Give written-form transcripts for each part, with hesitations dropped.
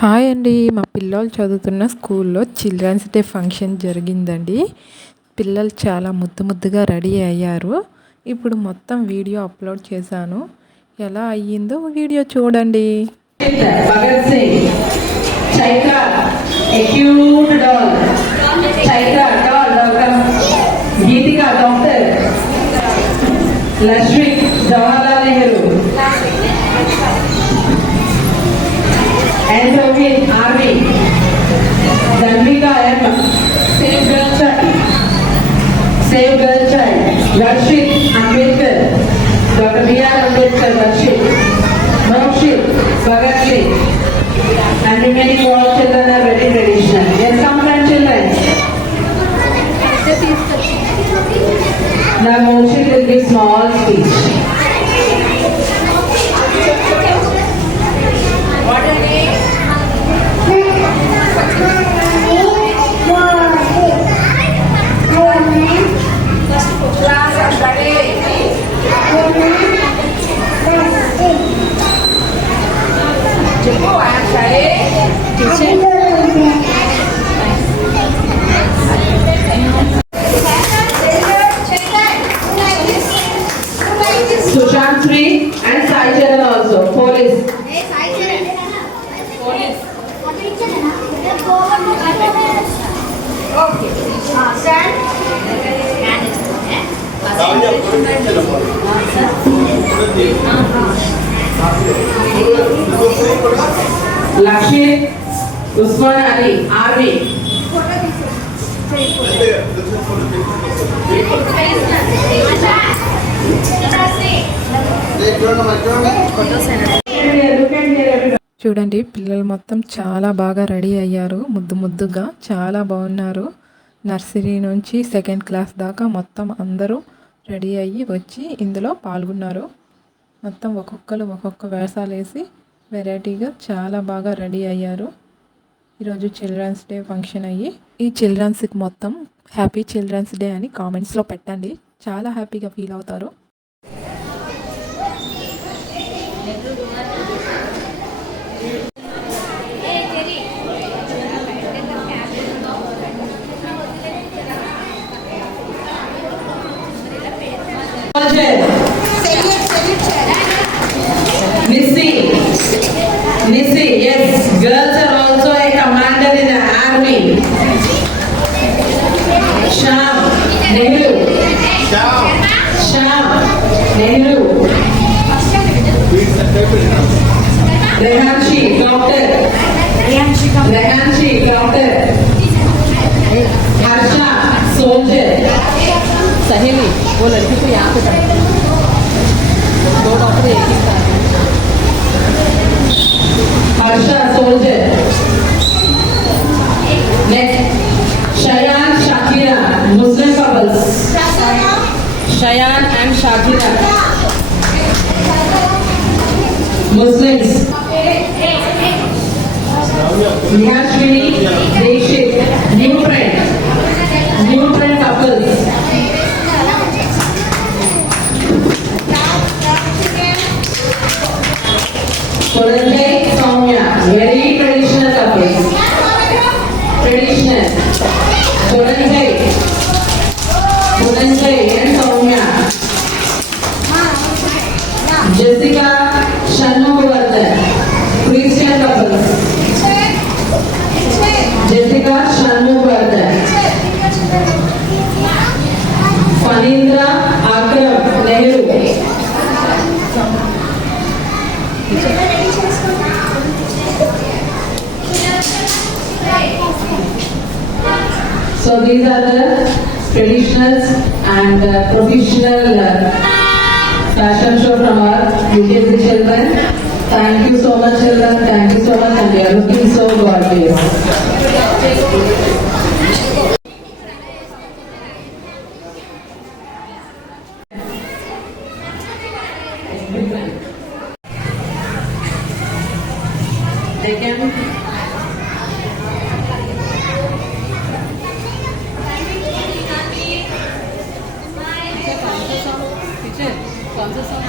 హాయ్ అండి. మా పిల్లలు చదువుతున్న స్కూల్లో చిల్డ్రన్స్ డే ఫంక్షన్ జరిగిందండి. పిల్లలు చాలా ముద్దుగా రెడీ అయ్యారు. ఇప్పుడు మొత్తం వీడియో అప్లోడ్ చేశాను. ఎలా అయ్యిందో వీడియో చూడండి. Bhagat Singh, Chaitra, a cute doll. Chaitra doll, welcome. Geethika doctor, Lakshmi Jawaharlal Nehru, and Soviet Army, Janvika M, Save Girl Child, Rashid Ambedkar, Dr. B.R. Ambedkar, Rashid, Mokshit, Bhagat Singh, and remaining all children are very traditional. Yes, come from children. Now Mokshit will give small speech. What are they? Sushant Sri and Sai Charan also, police. Okay. Stand. Lakshit Usman Ali, Army. చూడండి, పిల్లలు మొత్తం చాలా బాగా రెడీ అయ్యారు. ముద్దుగా చాలా బాగున్నారు. నర్సరీ నుంచి సెకండ్ క్లాస్ దాకా మొత్తం అందరూ రెడీ అయ్యి వచ్చి ఇందులో పాల్గొన్నారు. మొత్తం ఒక్కొక్క వేషాలు వేసి వెరైటీగా చాలా బాగా రెడీ అయ్యారు. ఈరోజు చిల్డ్రన్స్ డే ఫంక్షన్ అయ్యి ఈ చిల్డ్రన్స్కి మొత్తం హ్యాపీ చిల్డ్రన్స్ డే అని కామెంట్స్లో పెట్టండి. చాలా హ్యాపీగా ఫీల్ అవుతారు. Nisi, yes, girls are also a commander in the army. Sham Nehru, Rehanshi, doctor, Harsha, soldier. सहेली वो लड़की को यहाँ पे करते हैं, दो डॉक्टर एक ही साथ। Harsha, soldier. Next, Shayan, Shakira, Muslim couples. Shayan and Shakira, Muslims. Nihashwini, Deshit, new friend couples. Koranjai, Soumya, very traditional couples. Traditional. Koranjai and Soumya. Jessica, Shanmugavardhan, Christian couples. Jessica, Shanmugavardhan. Fanindra, Akram, Nehru. So these are the traditionals and professional fashion show from our UKC children. Thank you so much children, thank you so much, and we are looking so gorgeous. They can कौन सा सॉन्ग?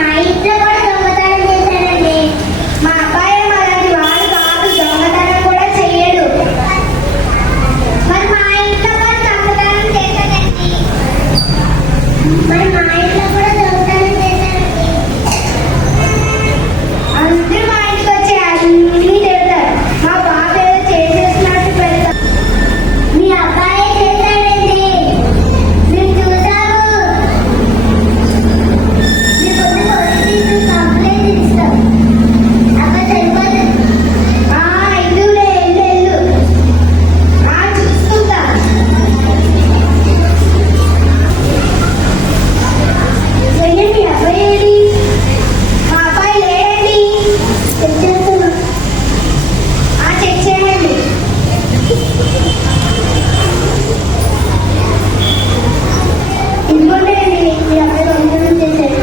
మా ఇంట్లో కూడా దొంగతనం చేశాడండి. మా అబ్బాయి అలాంటి వాడు కాదు, దొంగతనం కూడా చెయ్యడు. మరి మా ఇంట్లో కూడా దొంగతనం చేశాడండి. అందరూ మా ఇంటికి వచ్చి అన్ని తిడతారు. మా బాబు ఏదో చేసేసినట్టు పెడతారు. మీ అబ్బాయి చేశాడండి, మేము చూసాము. మీకు కంప్లైంట్ ఇస్తాం. అక్కడ సరిపోతుంది. ఇల్లులే ఇల్లు చూసుకుంటా. మీ అబ్బాయి ఏది? మా అబ్బాయి లేడండి. చెక్ చేస్తున్నాం. చెక్ చేయండి. ఇదిగోండి మీ అబ్బాయి దొంగతనం చేశాడు.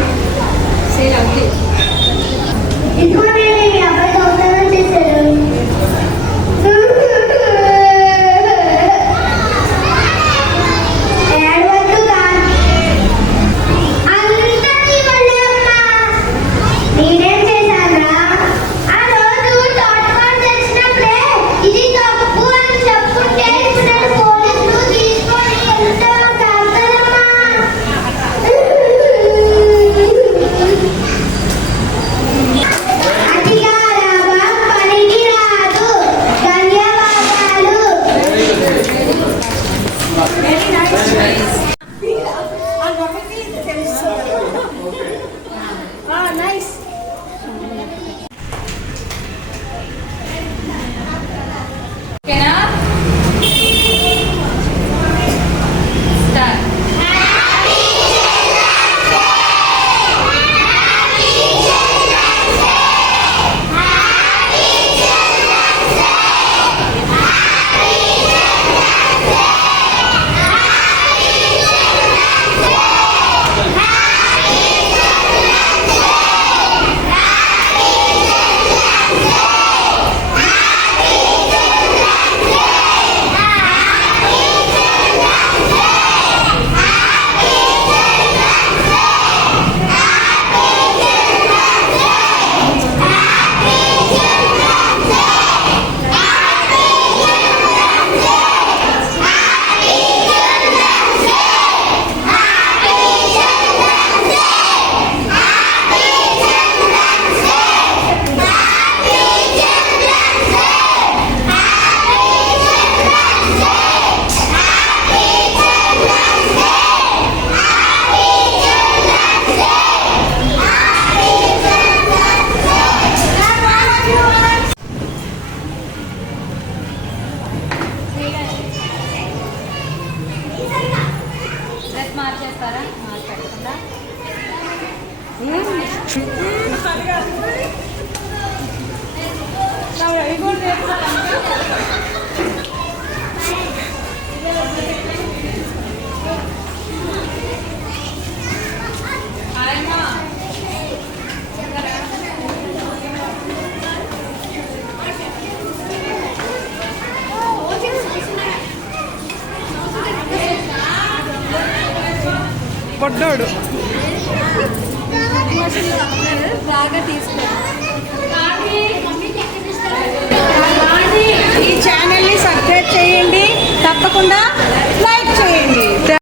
ఇదిగోండి మీ అబ్బాయి దొంగతనం చేశాడు. ఏడవద్దు కాదు. అంతా నీ వల్లే అమ్మా. నేనేం చేశానా? ఆ రోజు తోటకూర తెచ్చినప్పుడే ఇది తప్పు అని చెప్పుంటే ఇప్పుడు నన్ను పోలీసులు తీసుకొని ఎంత కాస్తారమ్మా. అతిగా లాభం పనికి రాదు. ధన్యవాదాలు. ఓకేనా? స్టార్ట్. డ్రెస్ మార్చేస్తారా? మార్చకుండా పడ్డాడు. బాగా తీసుకోండి. ఈ ఛానల్ని సబ్స్క్రైబ్ చేయండి తప్పకుండా.